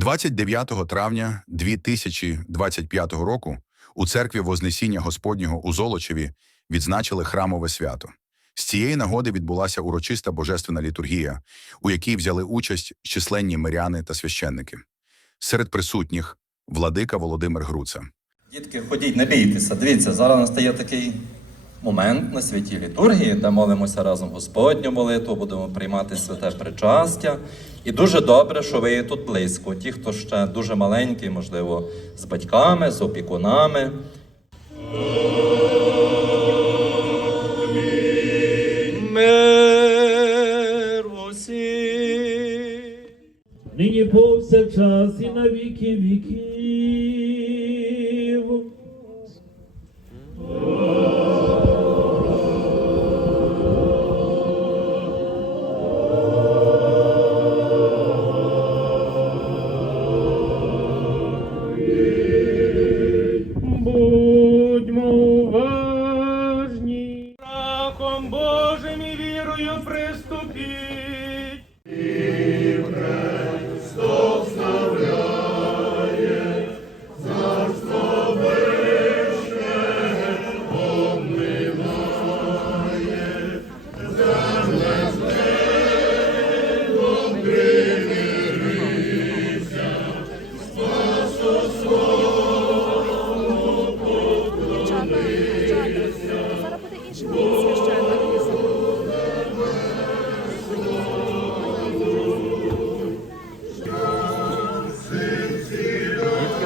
29 травня 2025 року у церкві Вознесіння Господнього у Золочеві відзначили храмове свято. З цієї нагоди відбулася урочиста божественна літургія, у якій взяли участь численні миряни та священники. Серед присутніх владика Володимир Груца. Дітки, ходіть, не бійтеся. Дивіться, зараз настає такий момент на святій літургії, де молимося разом Господню молитву, будемо приймати святе причастя. І дуже добре, що ви є тут близько. Ті, хто ще дуже маленький, можливо, з батьками, з опікунами. Нині повсякчас і на віки віків. Божим і вірою приступіть.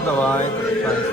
давайте,